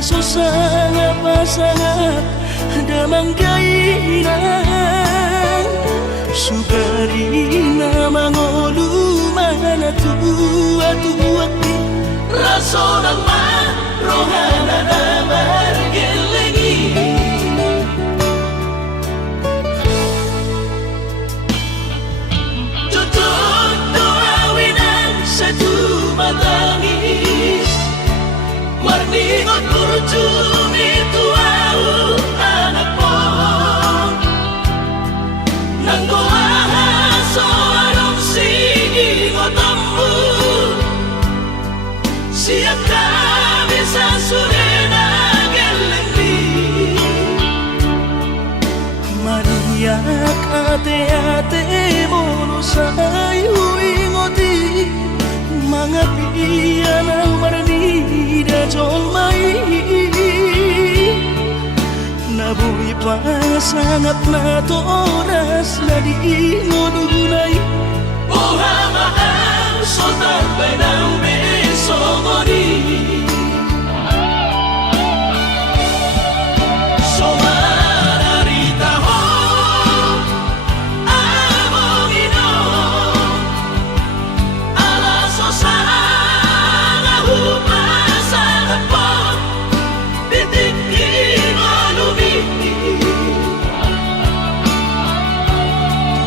aso sangat pasangat damang gaina sukarina mangolu mana tua raso nama rohana nama gelengi tutur doa winan satu matangis marningot kurcumi tuau anak po nanggoaha soarong sigi ngotambu siap kami sasurena gelengi mariak ate-ate mono sayu ingoti mangapian marni da jolmai nabui pasangat na toras na di ngodunay ohama ang sotar benang besogoni somararita ho amongino ala sosanga hupasanga po bitik inolumi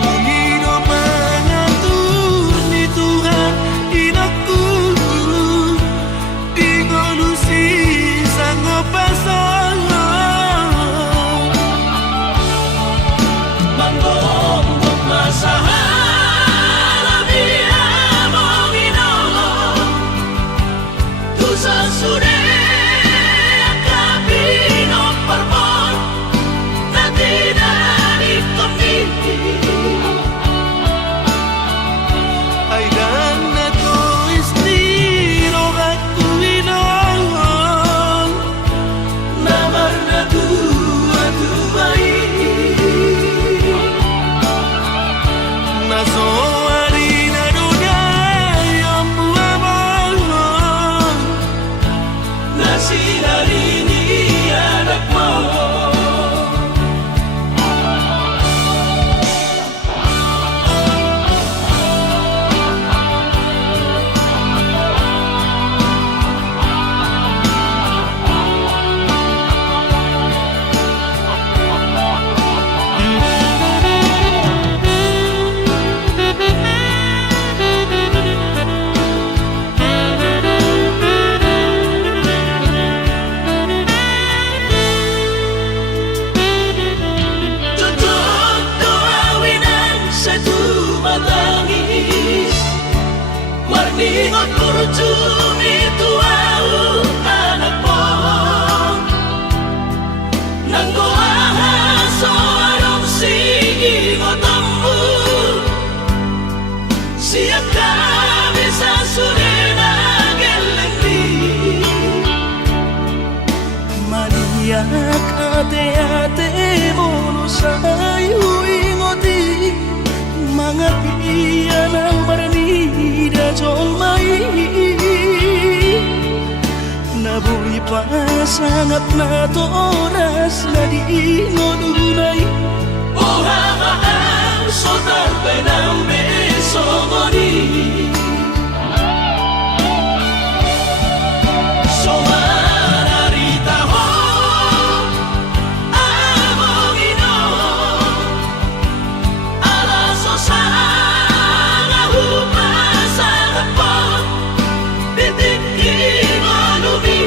Panginoon mangatur ni Tuhan inaku di ngolusi sanggup pasang manggong masahala biya mongino tusa sude akabino parpon nanti dari kami ay dan na to istiro aku inong namar na tua naso harina dunia yang buamong nasi hari ini anakmu tutur doa winan satu matangis marningot kurcumi tuau anak pohon nanggoaha soarong sigi ngotambu siap kami sasurena gelengi maniak ate-ate mono sayu ingoti mangapian marni da jolmai nabui pasangat na toras na di ngodunay ohama ang sotar benang besogoni somararita ho amongino ala sosanga hupasanga po bitik inolumi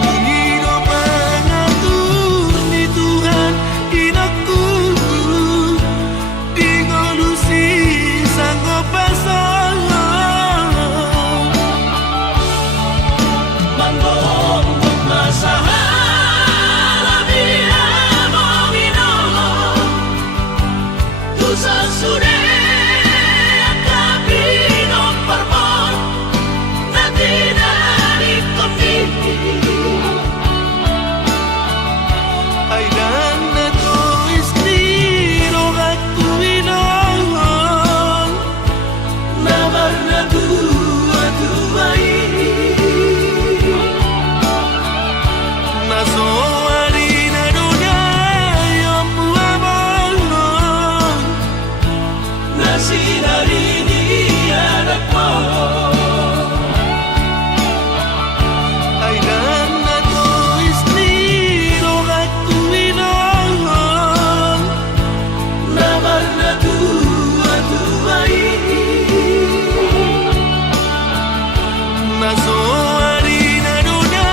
Panginoon mangatur ni Tuhan inaku naso ari naduna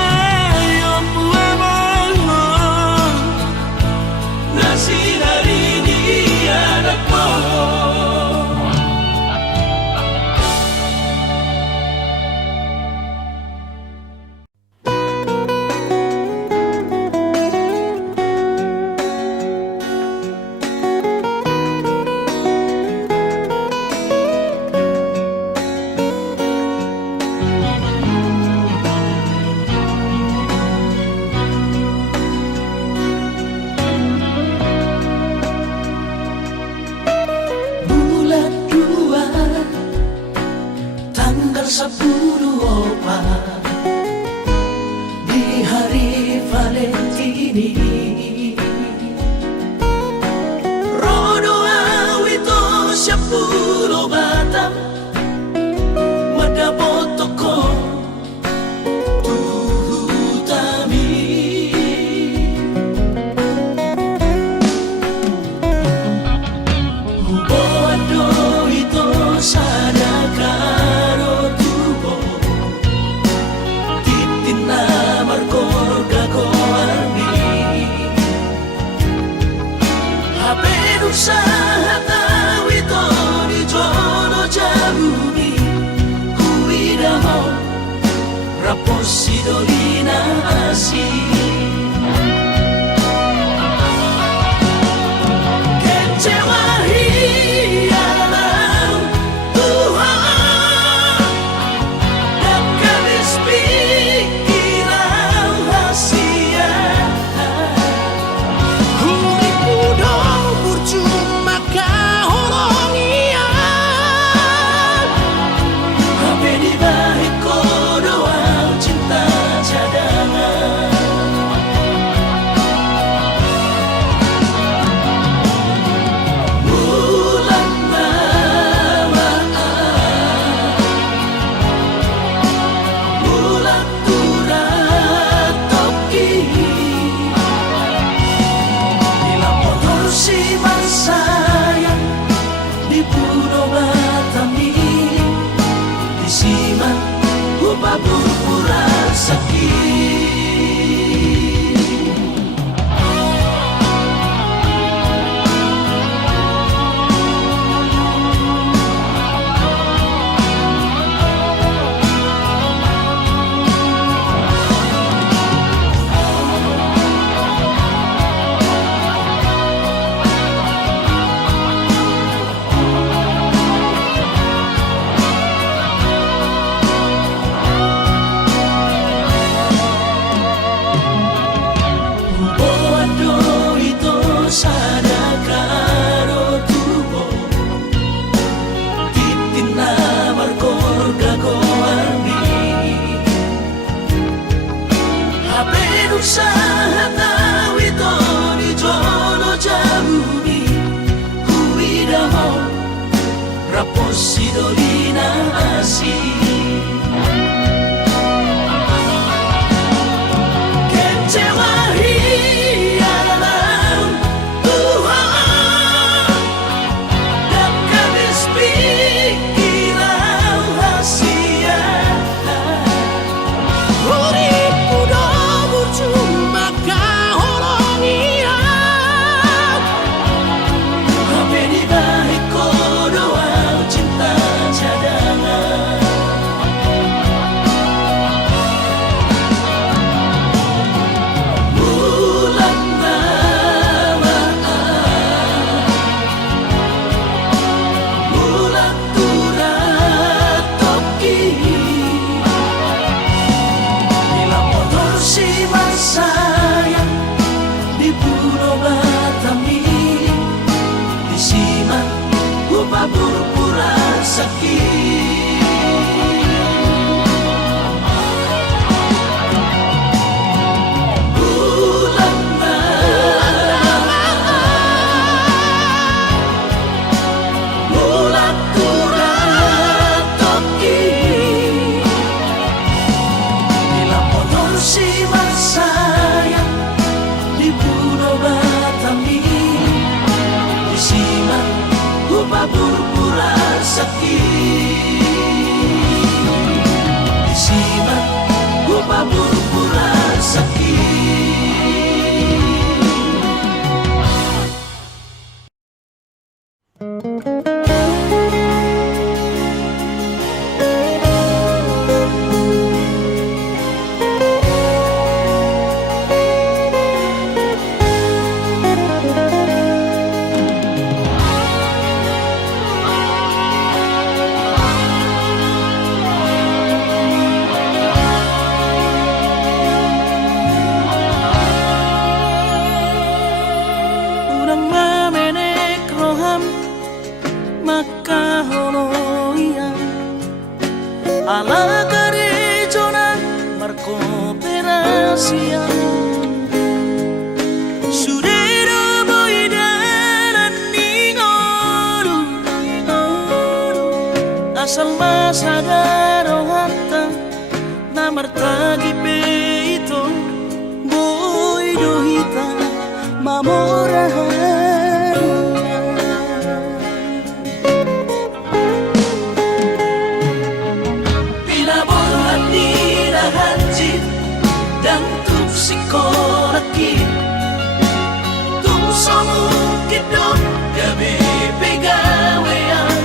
yang buamo nasi hari ini anak mo. Bulan 2 tanggal 10 di hari Valentini rodo awito 10 batang madapot toko tuhutami huboado ito sana karo tubo titin na markor gagoarni haperu sa hataw ito ni Jono Jabuni kuida mo rapos si Dolina Asi kecewahi alam Tuhan dan kabis pikiran rahasia huriku dong percuma kahorongian hape di balik kodoan cinta cadangan bulan namaan bulan turat toki dilapor si mansayang di puno Batami di siman upapurpuran sakit Boado ito sana karo tubo titin na markor gagoarni haperu sa hataw ito ni Jono Jabuni kuida mo rapos si Dolina Asi kecewahi alam Tuhan dan kabis pikiran rahasia huriku dong percuma kahorongian hape di balik kodoan cinta cadangan rahasia. Surero boy daran ningoru, asal masadaro hatta namartagi peito boy dohita mamorahan. Pinaborhat ni rahanjit dan tuksikoraki tungsomu kidot gabi pegawean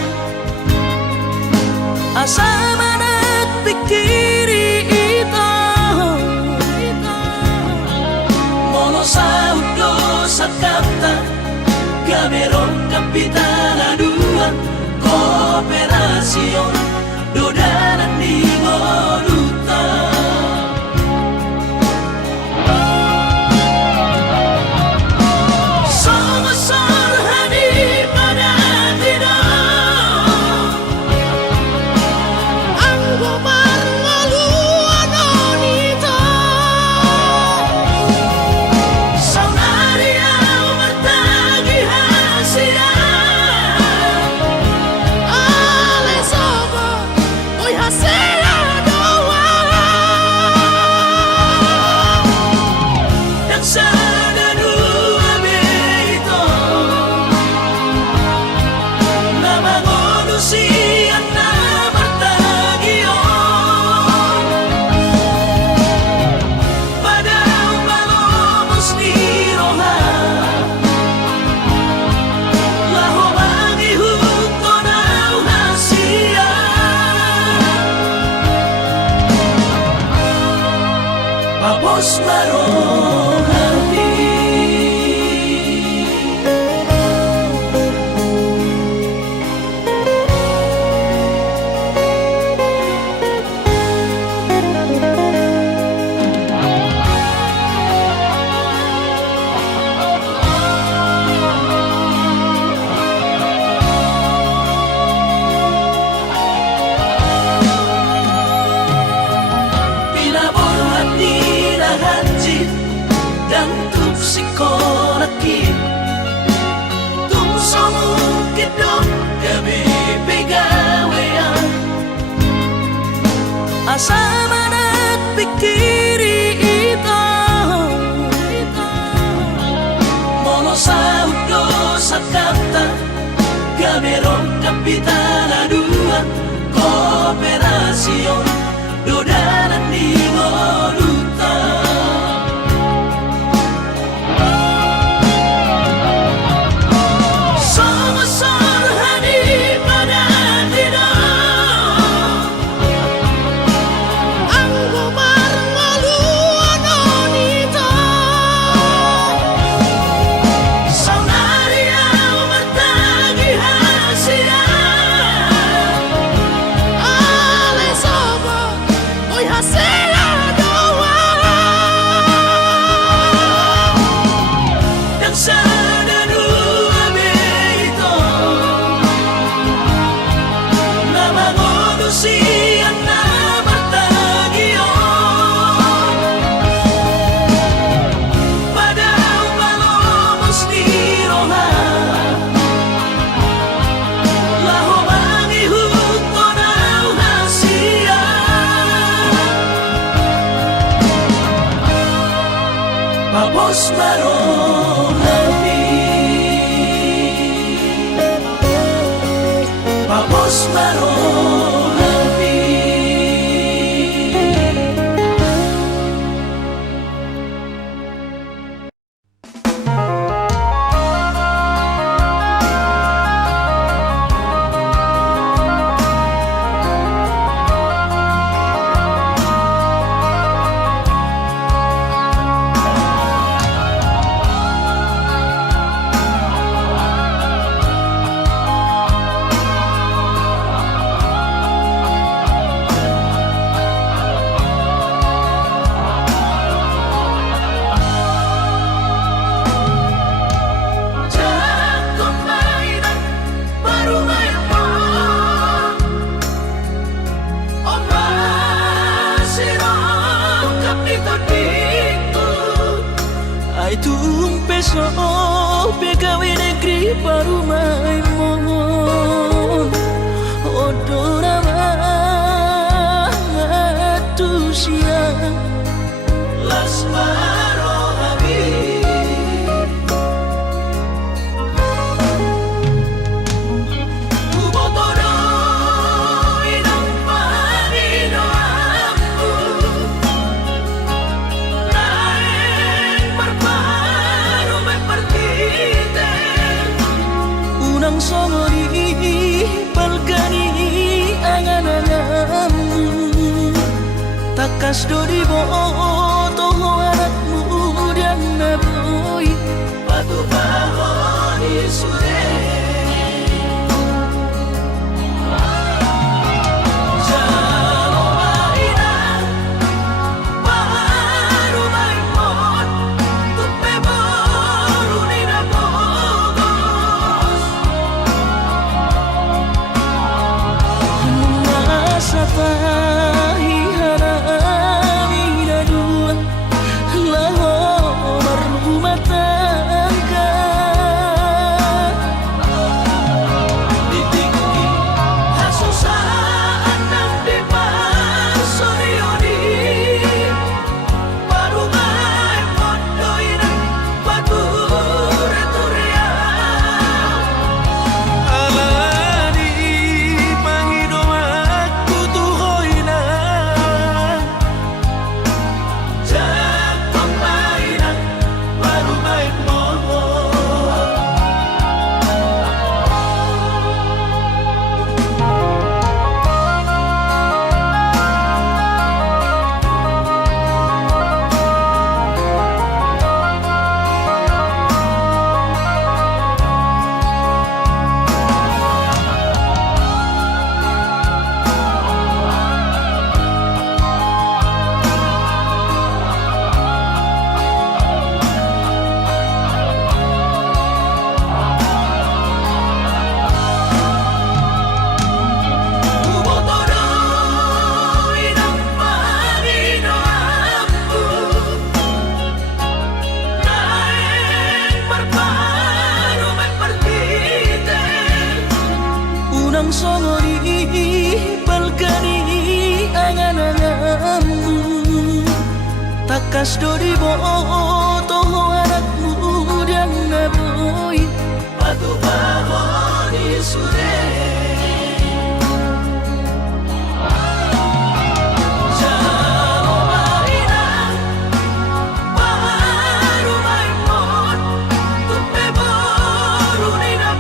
asa manak pikiri ito mono sa udo sa kapta gameron kapitana dua kooperasyon dodanan di ngoluta. Somasor hani pada tidak ang gumar ngaluan onita saunaria martagi hasia ale sobo oy hasia doa dan sana dua beito na mangonusian na martagion padang malomos ni roha laho mangihuto na hasia papos marohani. Pinaborhat ni rahanjit dan tuksikoraki tungsomu kidot gabi pegawean asa manak pikiri ito mono sa udo sa kapta gameron kapitana dua kooperasyon dodanan di ngoluta. Somasor hani pada tidak ang gumar ngaluan onita saunaria martagi hasia ale sobo oy hasia doa dan sana dua beito na mangonusian na martagion padang malomos ni roha laho mangihuto na hasia papos marohani. Papos marohani. Dito di tumpeso pegawai negeri baru main mohon odora manusia lasmaro habib kubotoro inang panino aku naik berparu mepertite unang songori balgani angan-anganmu takas dori boto anakmu dan naboy patu bahoni sure jalo marina baru maimon tupe baru nina bogos mengasata songori balgani angan-anganmu takas dori boto anakmu dan naboy patu bahoni sure jalo marina baru maimon tupe baru nina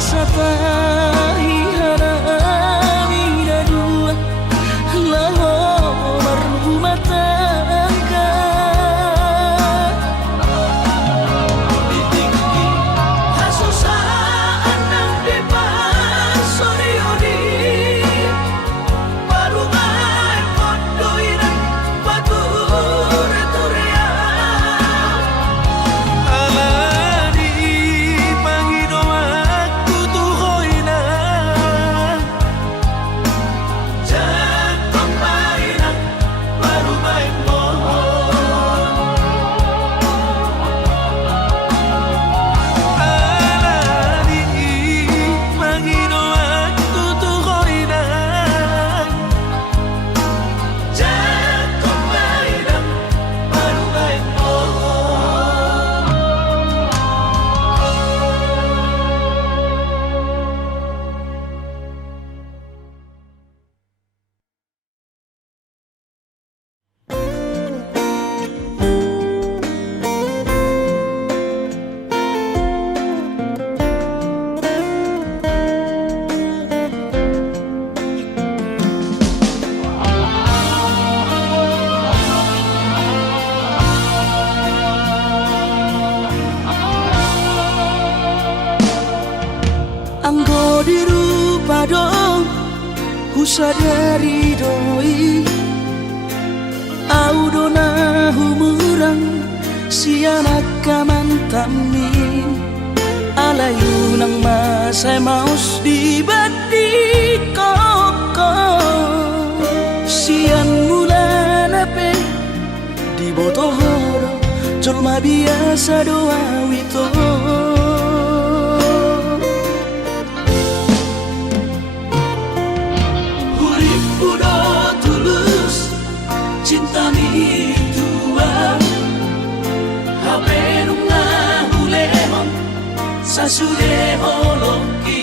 satai harami dua laho berumah tangga ditinggi hasusaan nang depan sorioni baru main pondoiran batur turea alani pangido anggo dirupa dong husadari doi audona humurang sianak kamantami alayu nang masay maus di badi koko Jelma biasa doa wito Hurip udo tulus cinta mi tua Habe nunga hulemon sasude holoki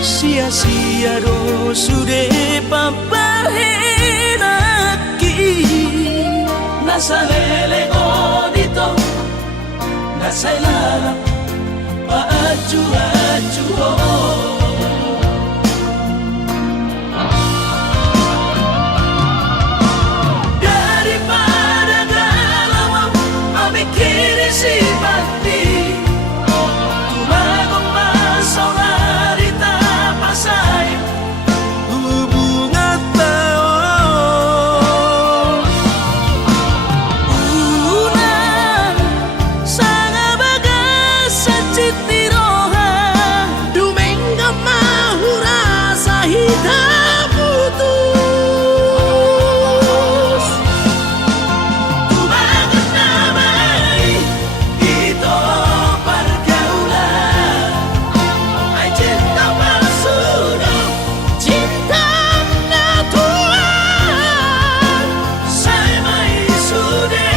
Sia-sia do sude papahenaki Nasa lele odito Nasa ilalam paaju-aju Daripada galau memikiri si mati Tumagong masau narita pasay hubungan tao Unang sanga bagas sa cittiroha Dumengga mahura sa hitam putus Tumagat na may ito pergaulan Ay cinta palsu cinta natural Saya may sude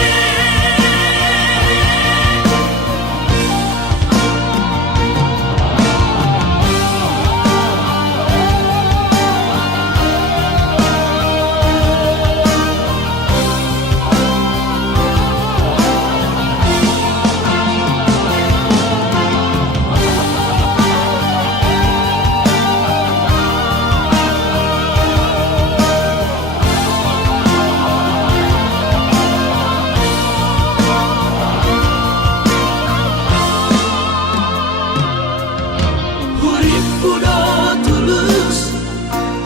Hurip udo tulus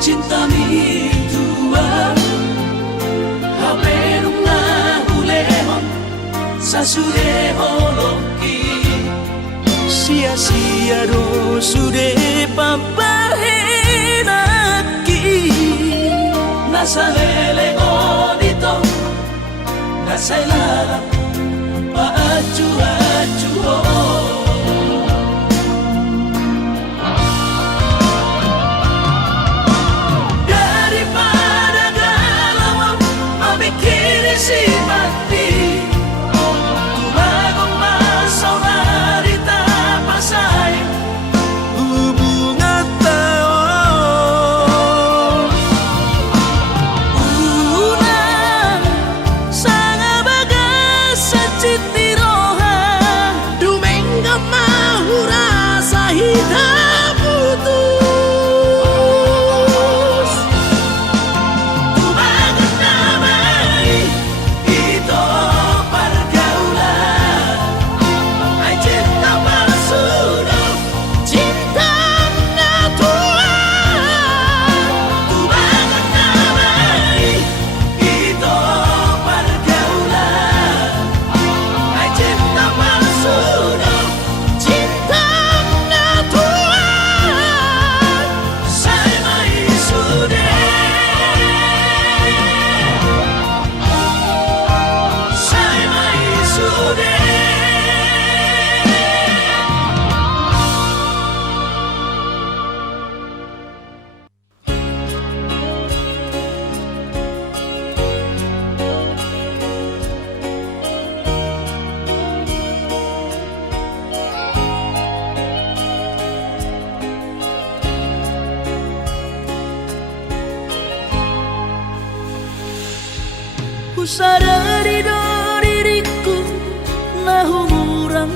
cinta mi tua Habe nunga hulemon sasude holoki Sia-sia do sude papahenaki Nasa lele odito Nasa ilalam paaju-aju Daripada galau memikiri si mati Tumagong masau narita pasay hubungan tao Unang sanga bagas sa cittiroha Dumengga mahura sa hitam putus Tumagat na may ito pergaulan Ay cinta palsu cinta natural Tumagat na may ito pergaulan Ay cinta palsu cinta natural Saya may sude Saya may sude Sadari do diriku na humurang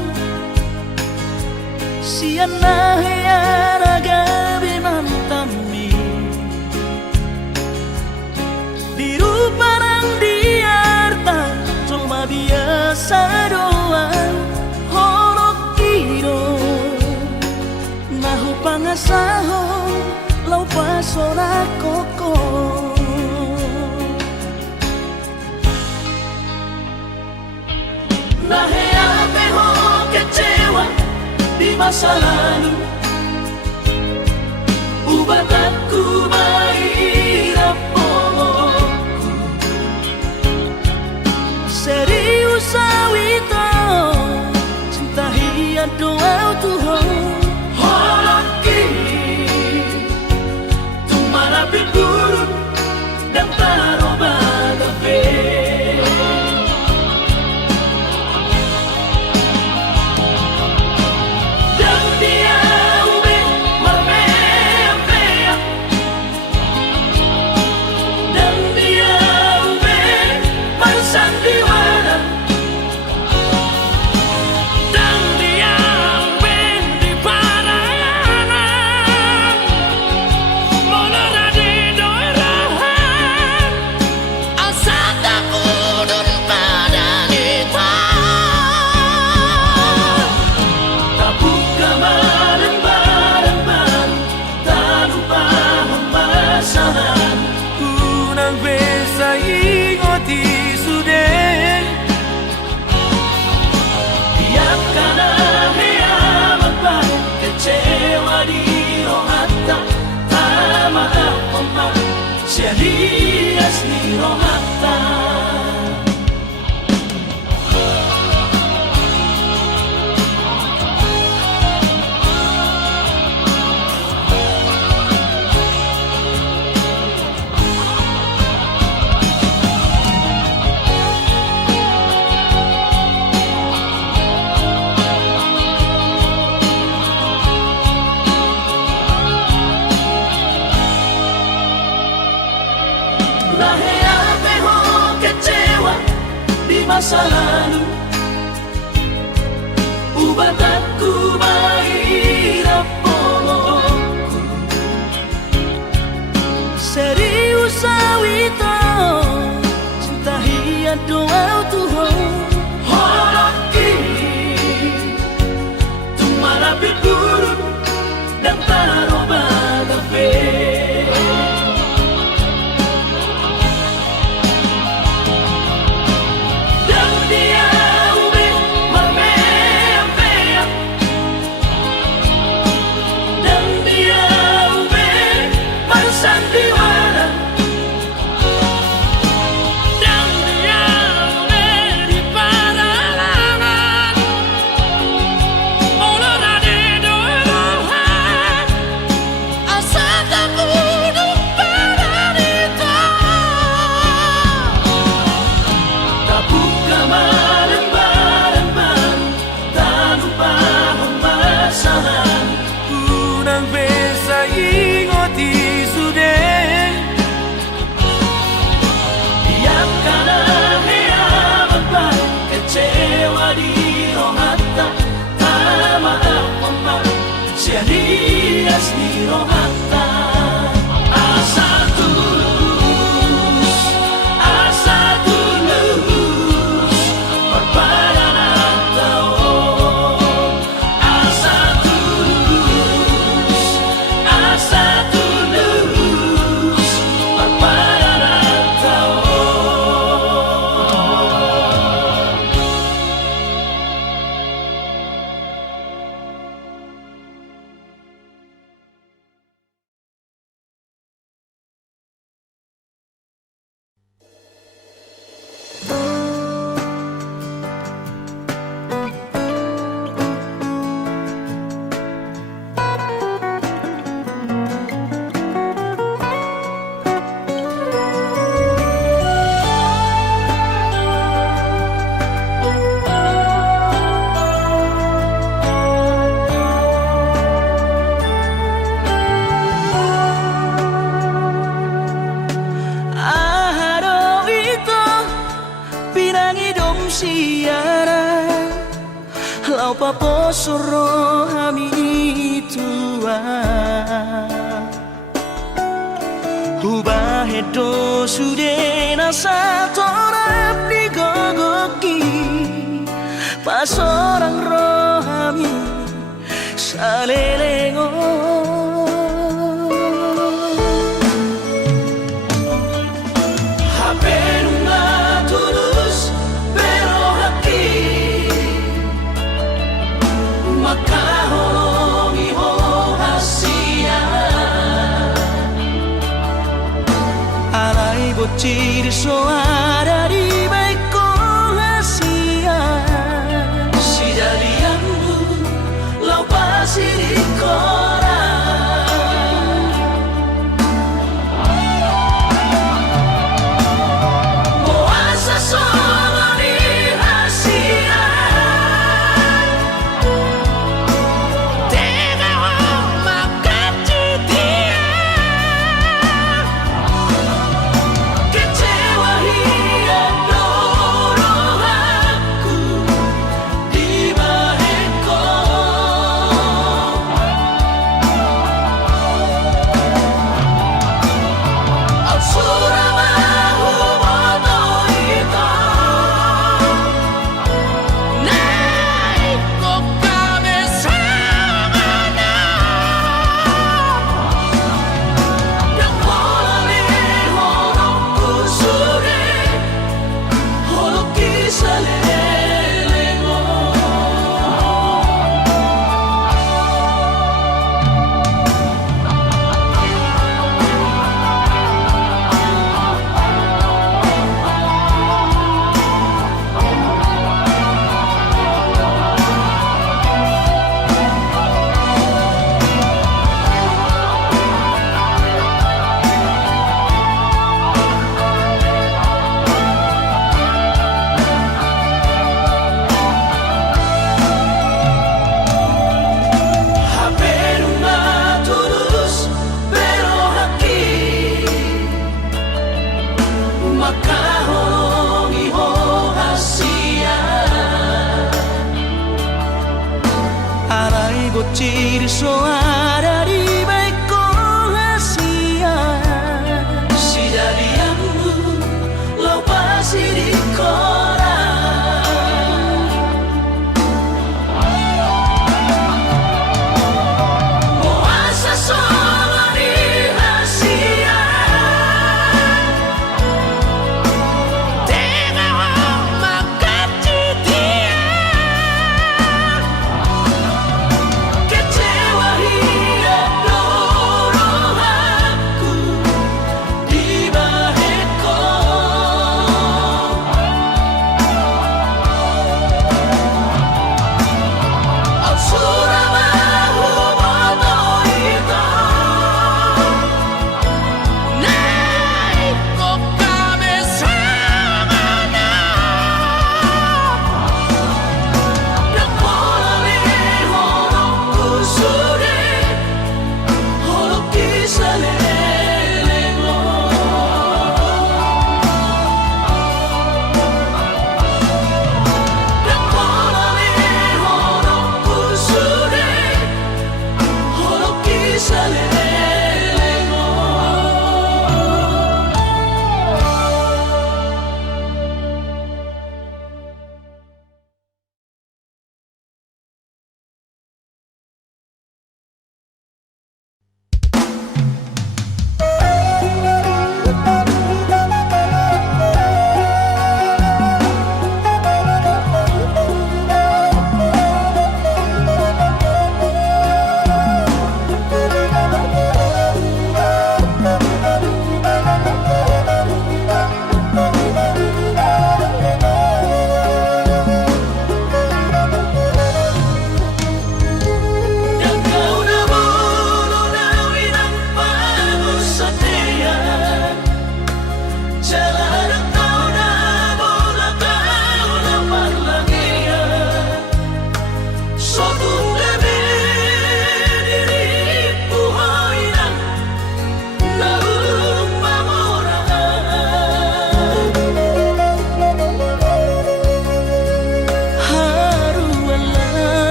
Siyan na hiyara gabi nantami Diru parang diarta Jelma biasa doang Holok iro Nahu pangasahon Lau pasora koko Naheate ho kecewa di masa lalu Ubat aku mahirap serius sawi masa lalu. Ubah aku mahirap pomoku serius awito cinta hiat doa Tuhan horok kini tumarapi buruk dan taroba kafe. Dias di Romata asa tulus perpadanan tao asa tulus perpadanan tao. Lau papo soro hami tua Hubah hedo sude nasa torap di gogoki Pas orang rohami salelengo bocil soara di baiko hasia si jadianmu lau pasti di kora moasa solo di hasia tega makan dia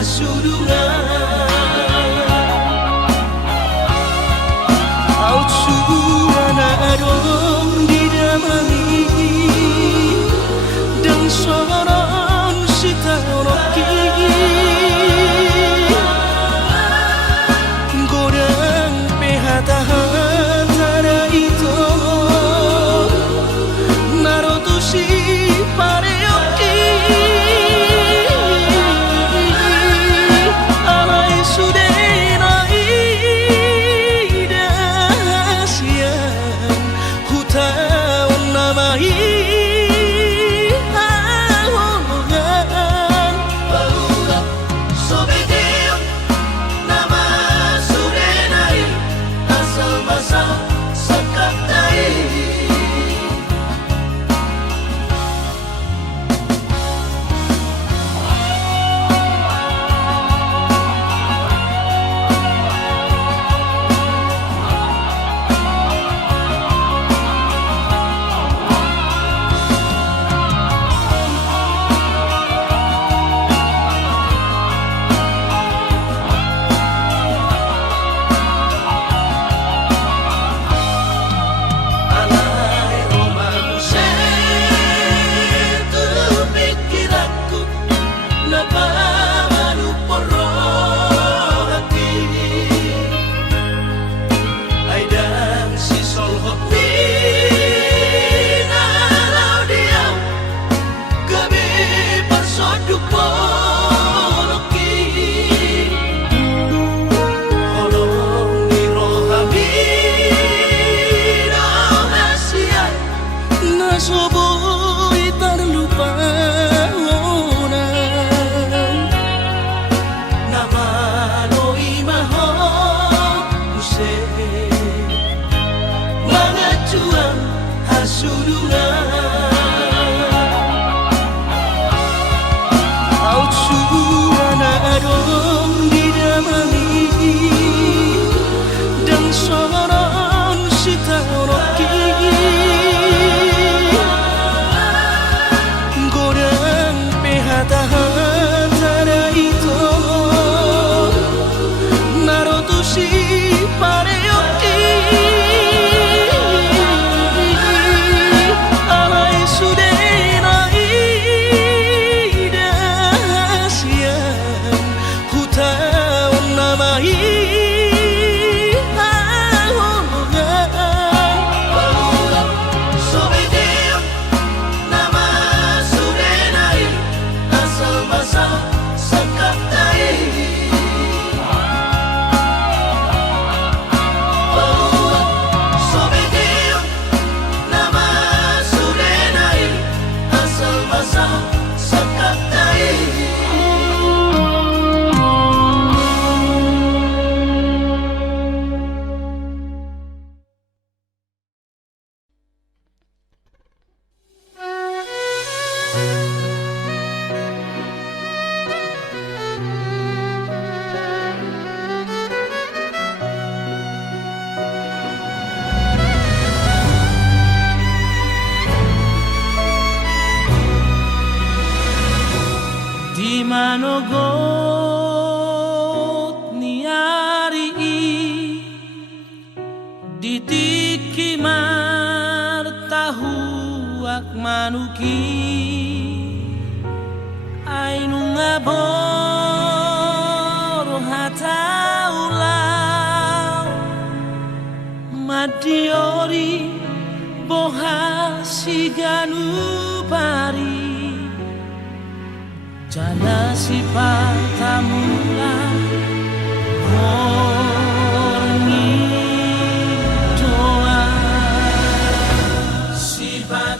hasurungan Au curana adong didamani Dan soron sitanoki Gorang pehata-hata itu Narotushi pareoki Alai sudenai dahasian Hutaon namai ahogan Barulah sobedeon nama sudenai Asal basal sakatai Nasoboy tarlupaonan Namano'y mahal Use Mga tuwang hasurungan Au curana adong didamani Dan soron sitanoki Hata-hata itu Narotushi pareoki Alai sudenai dahasian Hutaon namai ahogan Barulah sobedeon nama sudenai Asal basal sakatai Barulah sobedeon nama sudenai Asal basal sakatai Di manogot niari di tiki martahuak manuki ainu ngabor hataulau madiori bohasi ganupari Jana sifat mula horni doa sifat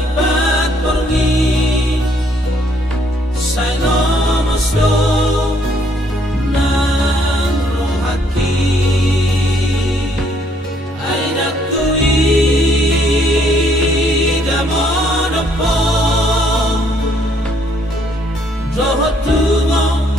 ibat pergi saya nomor slow nang rohaki aina kui damonopo Roho tumo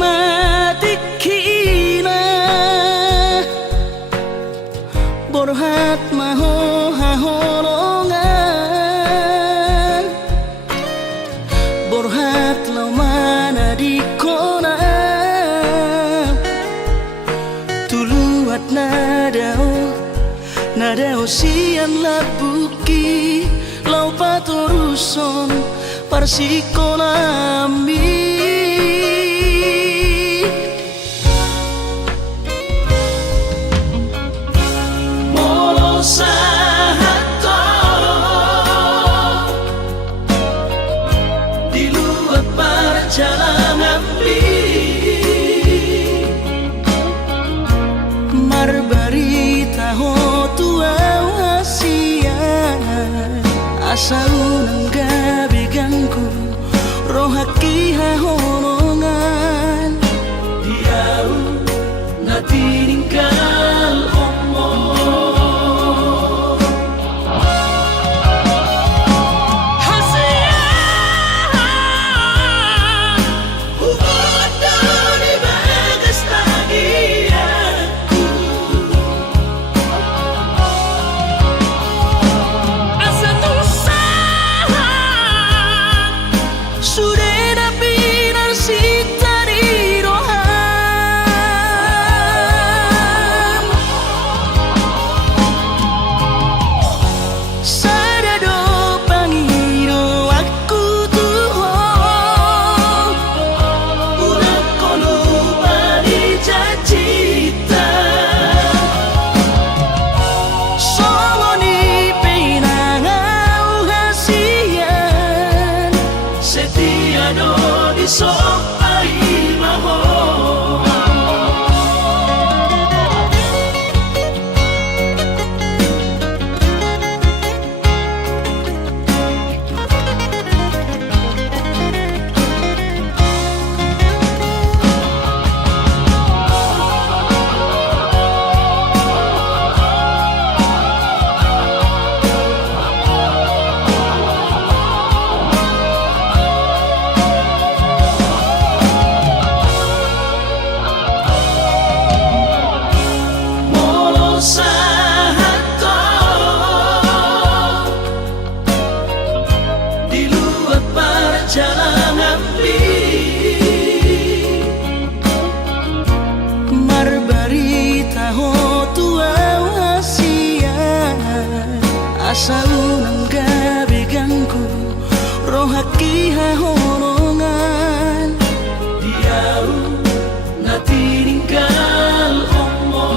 matikina borhat maho haholongan borhat lau mana di kona tuluat nadao sian labuki lau patoruson parsikolami molo sahato di luar perjalanan marbarita ho tua wasian asa unang gabi ganggu rohaki hahonongan diau na tininggal omo sok ai maho jalanan marbarita ho tua wasian asa unang gabi ganggu rohaki hahonongan diau na tininggal omo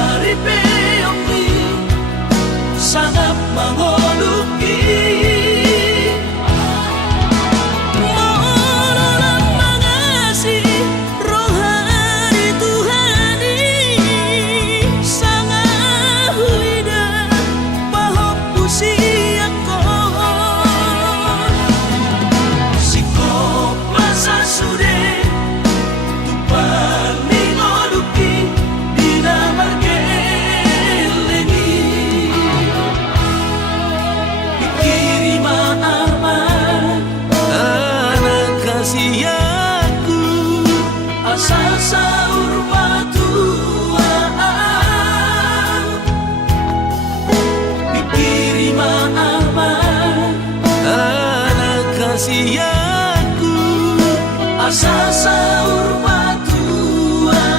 Sari peongi sangat mengoluki. Mohon mengasihi rohani Tuhani sangat huida bahwa pusiako sikop masa sude tupan mingoluki dina margelengi pikirima aman anak kasih aku asal sahur batuan pikirima aman anak kasih aku asal sahur batuan.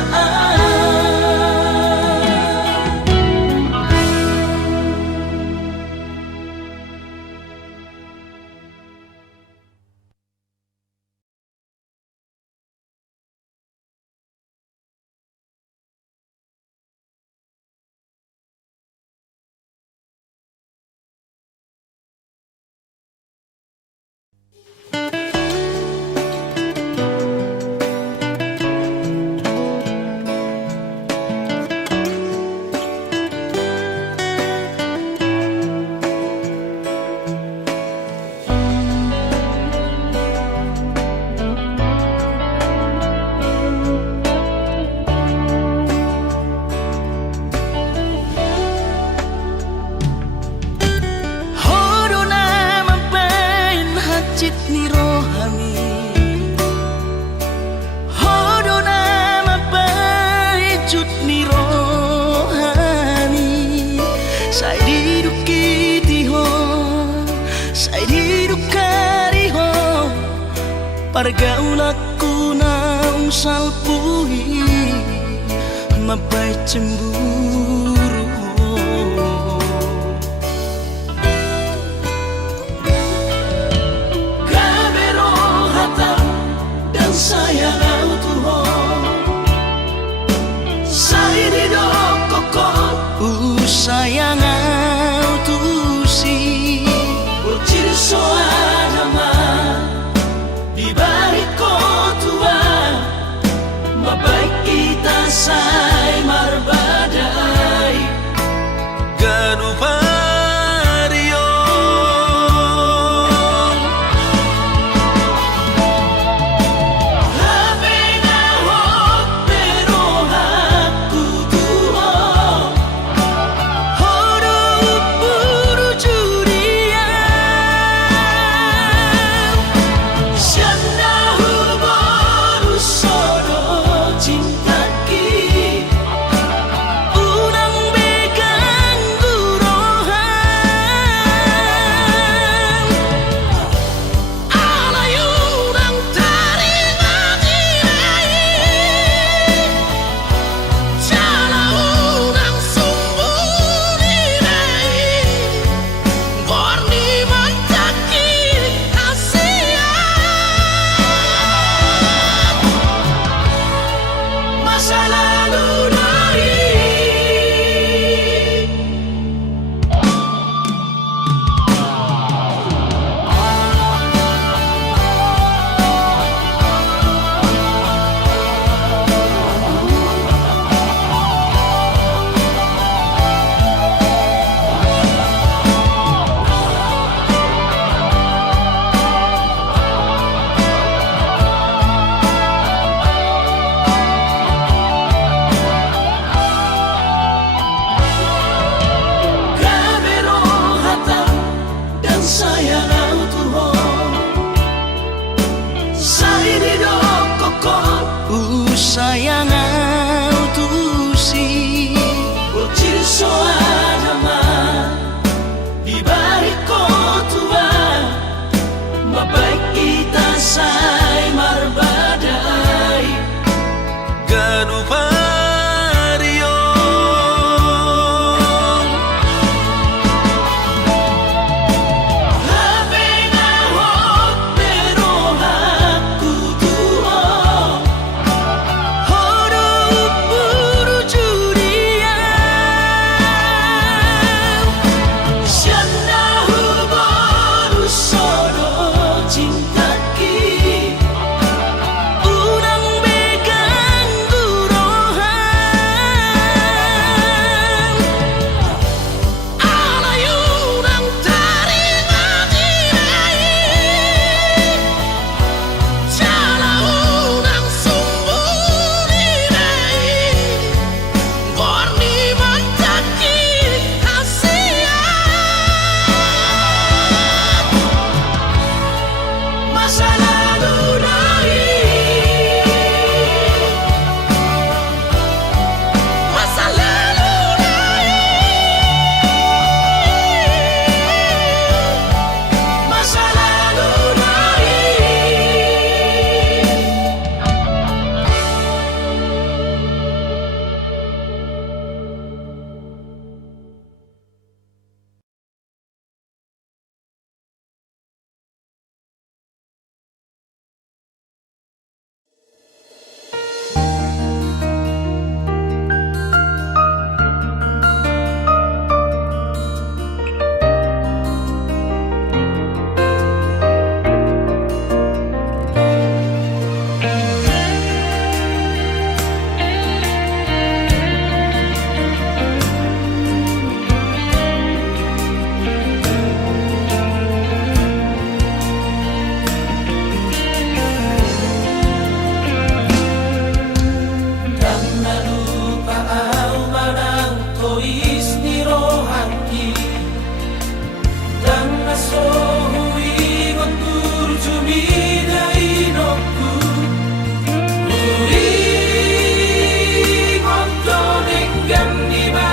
Hodona mampain hajit ni rohani Hodona mampain jut ni rohani Sai diduki tiho Sai didukari ho Pargaulaku naung salpuhi Mapai cemburu Kamero hata dan sayang Tuhan Sai didokoko sayang tusi Ucir soanama di balik Tuhan Mabaik kita say marbadai Ganupario Habenahot pero aku Tuhan Hodo puru curian Sianda huboru sodo cintaki Unang begang gurohan Alayunang taringan irai Jalaunang sumbun irai Gorni mantaki asian Masa lalu dari Kamero hata dan sayang Tuhan Sai didokoko sayang tusi Ucir soanama di balik Tuhan Mabaik kita say marbadai Ganupario Habenahot pero aku Tuhan Hodo puru curian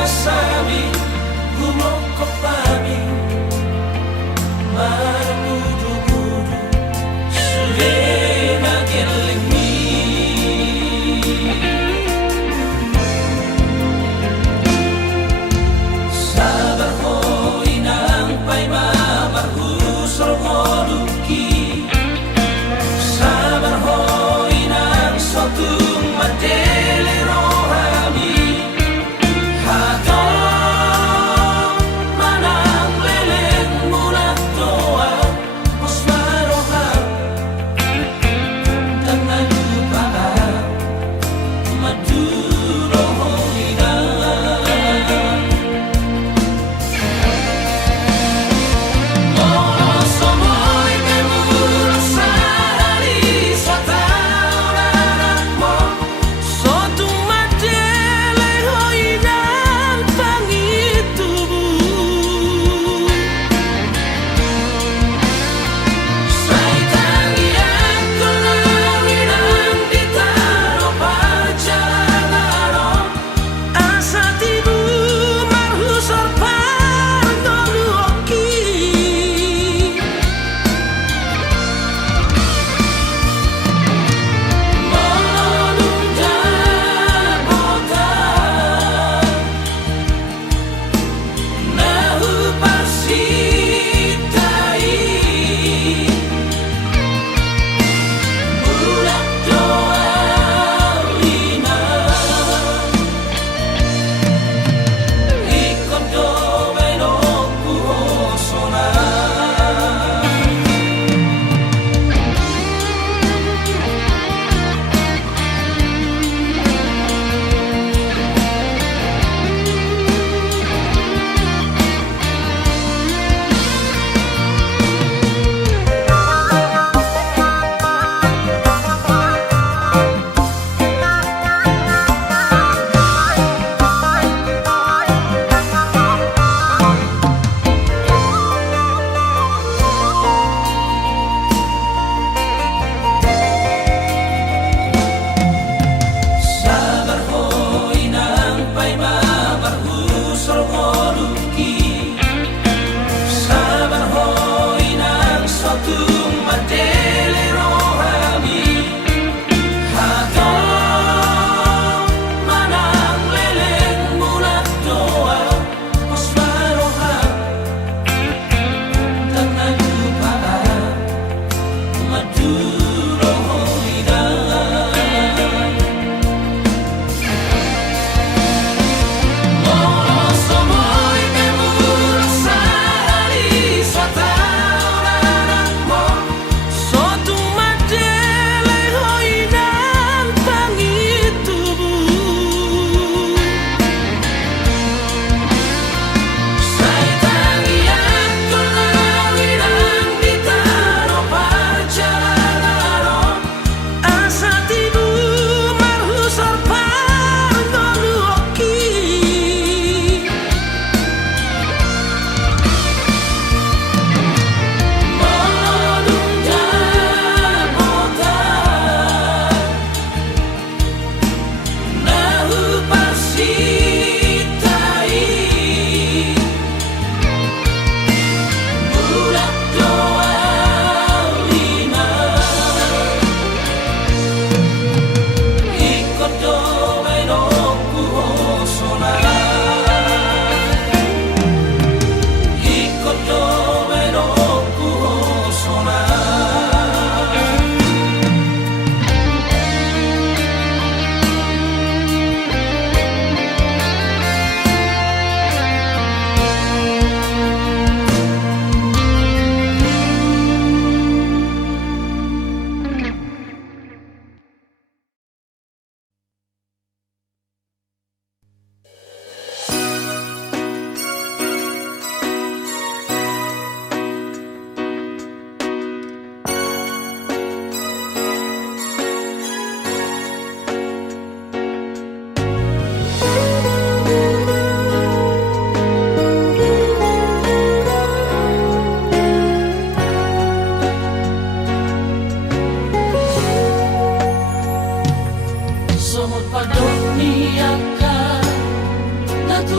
sami humoko pami Marudu-budu Suena gelingi Sabar ho inang pay mabarhu sormoduki Sabar ho inang sotung madele rohami Hatong mana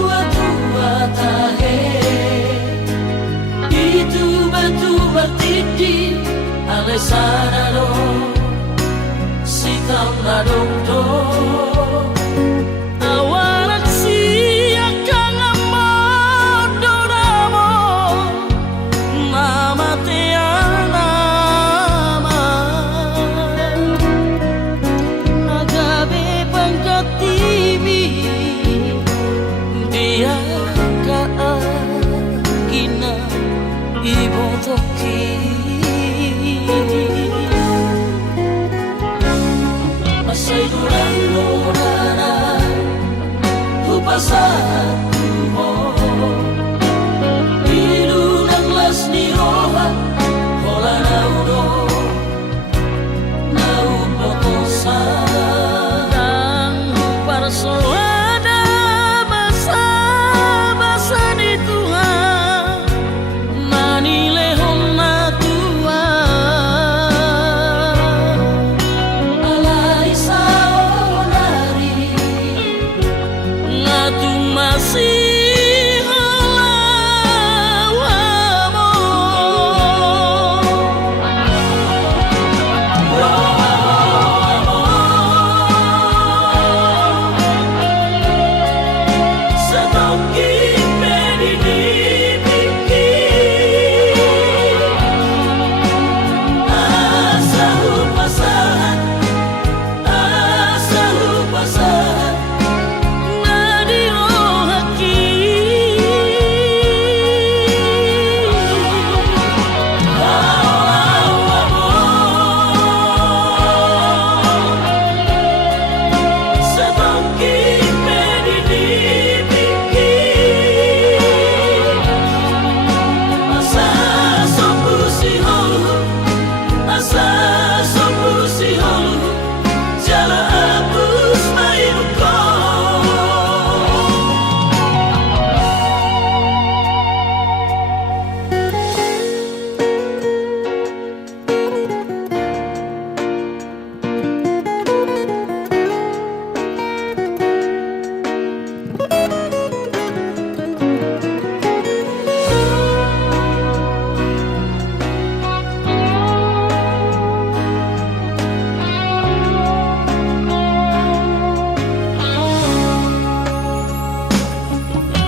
tua-tua tahe itu batu bertidi alesana do sitam ladong do awarak siakang amodo namo mama teana nagabe pangkatibi dia ina ibo toki masay dulang nurana hupasatu mo ilu ng las ni roha hola naudo naupotosa ng huparsoada basa-basa ni Tuhan manilehon na tua alay sa onari nga tumasih alawa mo sa tongking asa hupasahan nadirohaki sa tongking medidibiki asa sompusihon jala hapus mainuko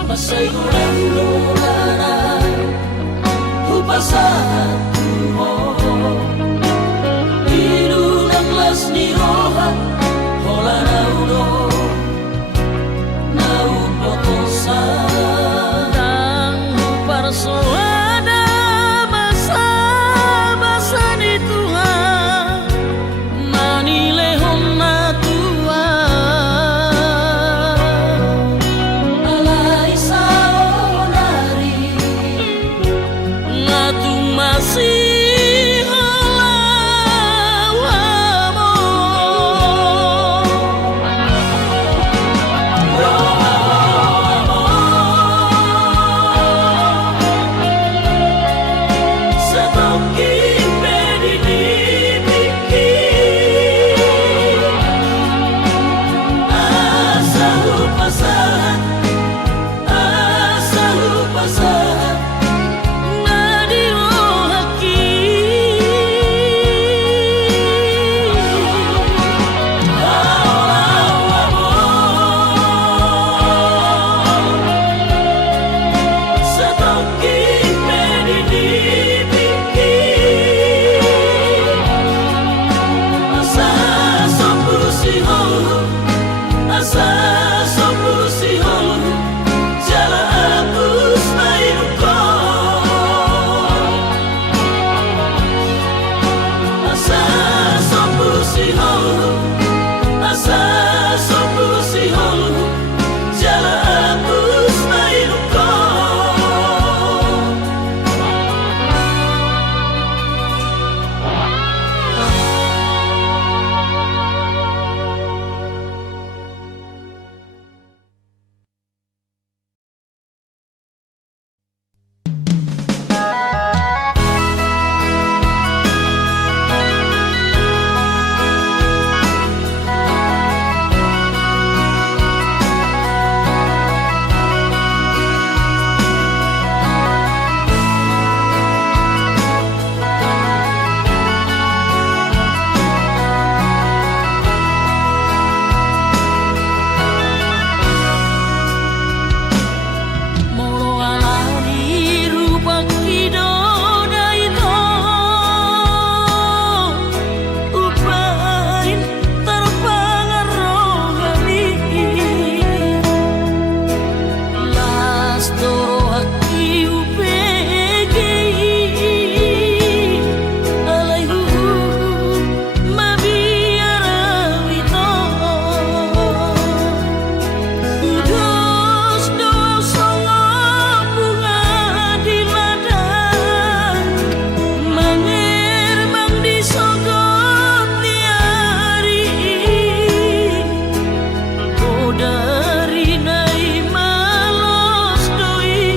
masay ulang nurana hupasatu mo ilu ng las ni roha hola naudo naupotosa ng huparsoada basa-basa ni Tuhan manilehon na tua alay sa onari nga tumasih Pastoro hati upegi alaihu mabiara wito udos doa songo bunga di ladang mangir mang disogot tiari dari nai malos doi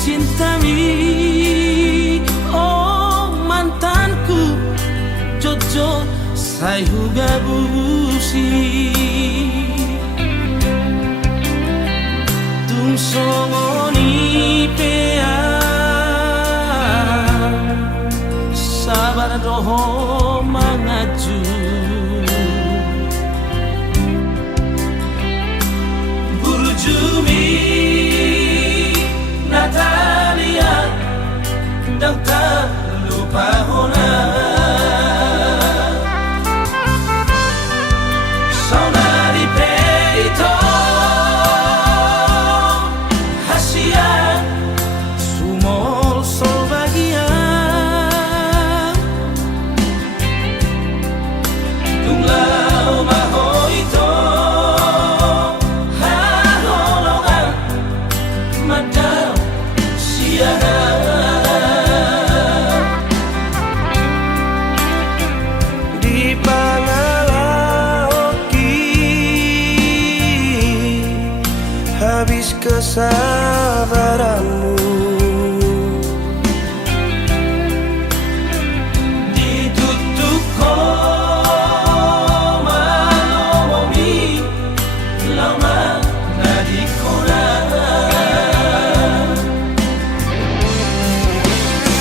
cintami, oh mantanku Jojo sai huga busi tung songoni pea sabar doho mangaju Burjumi Natalia dan tak lupa hona saudari Peito Hasia sumol solbagia tunglau mahoito haholongan madam siara di Pangalaoki habis kesabaranmu ditutup koma lomomi lama nadikona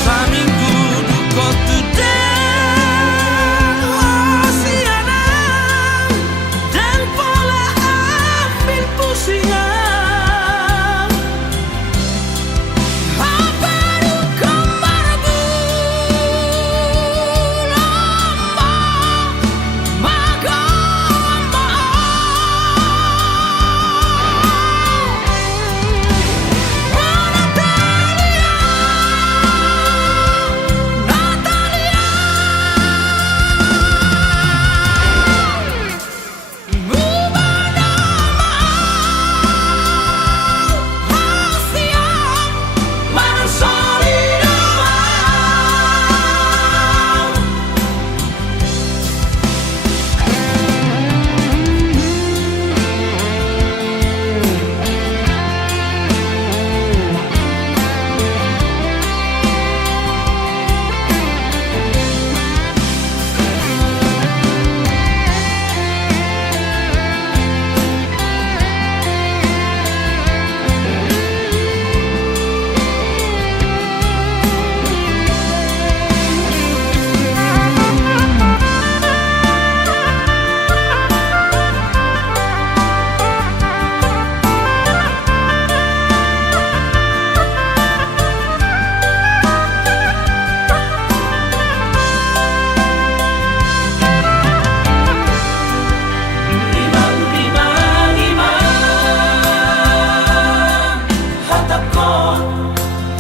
saminggu duko tudang osiana dan pola ambil pusingan baru kembarbu lama magamba Natalia Gubana Hasia Manusolida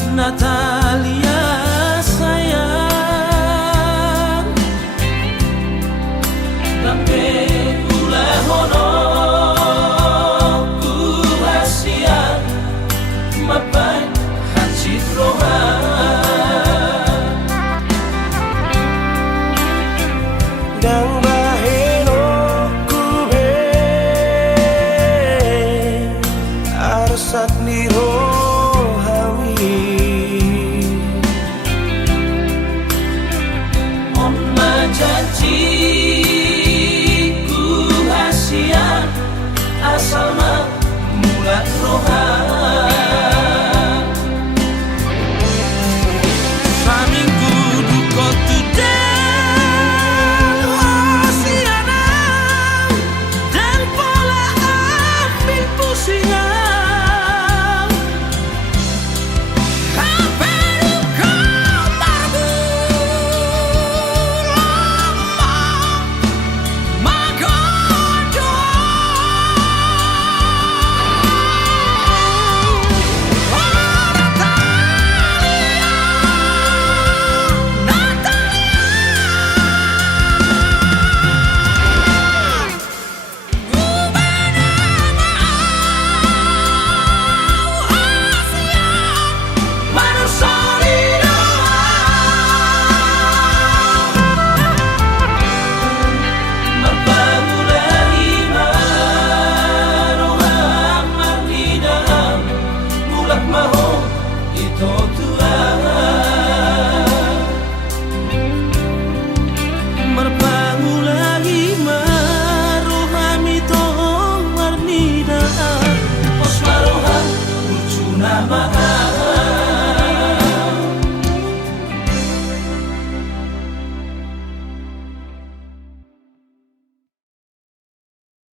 Natalia sayang tapi ulah hono ku hasia mapai hacit roha Dang baheno kube arsat ni rohawi Onna janji ku hasia asal mula roha